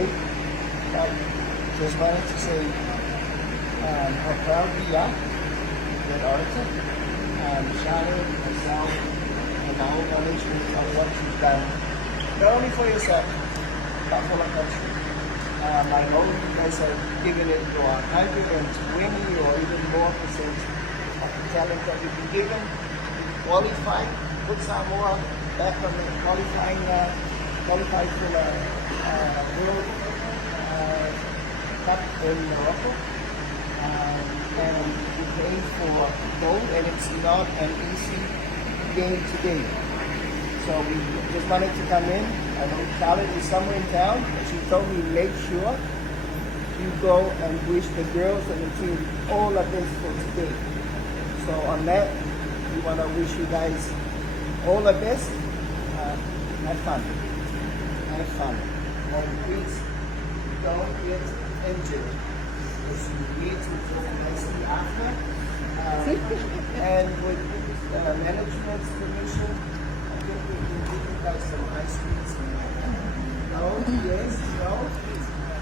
late, but just wanted to say how proud we are with Arthur, Shannon, myself, and the whole management of what you've done, not only for yourself, but for the country. I know you guys are giving it to 120 or even more percent of the talent that you've been given. You qualified, put Samoa back on the qualified for the World Cup in Morocco. And you played for gold, and it's not an easy game today. So we just wanted to come in. I know Charlotte is somewhere in town, but she told me make sure you go and wish the girls and the team all the best for today. So on that, we want to wish you guys all the best. Have fun. Have fun. And please don't get injured. Because you need to talk nicely after. And with management's permission, I think we can give you guys some ice cream. No, yes, no.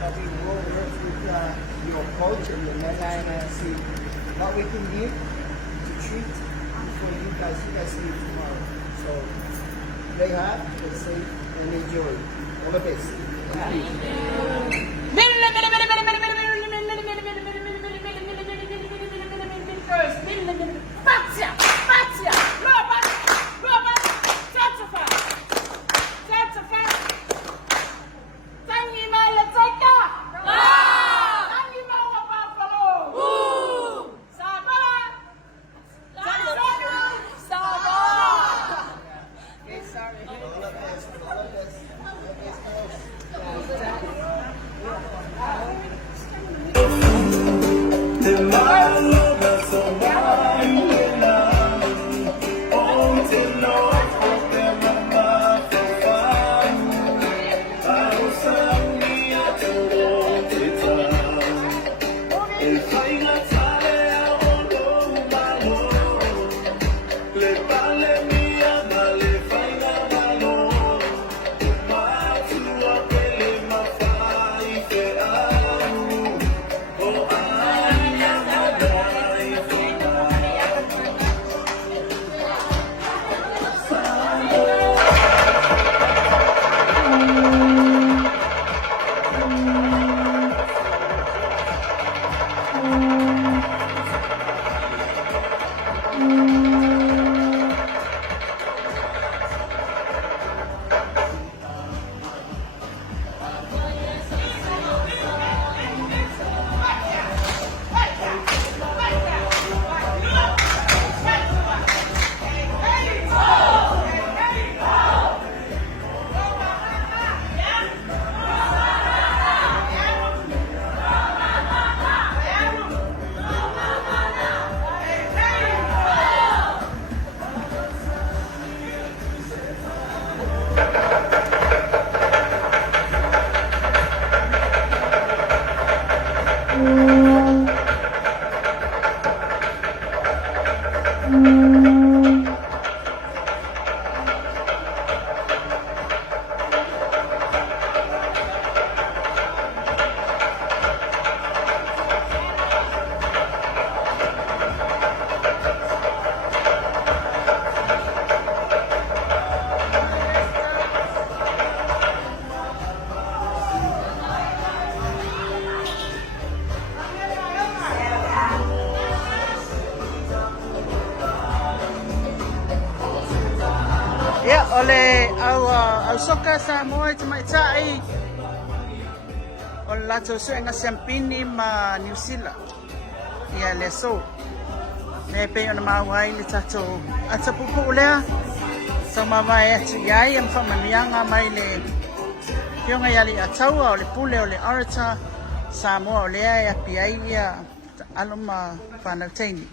But we will work with your coach and your manager and see what we can give to treat for you guys. You guys leave tomorrow. So play hard, stay safe, and enjoy. All the best. Ole au soka Samoa tamaitaʻi o le latou suʻega siamupini ma Niu Sila ia le so me pei ona mau ai le tatou atapupuʻu lea saumavae atu ia ai ma faamanuiaga mai le pioga ia Leiataua o le pule o le arata Samoa o lea e api ai ia alo ma fanau taini.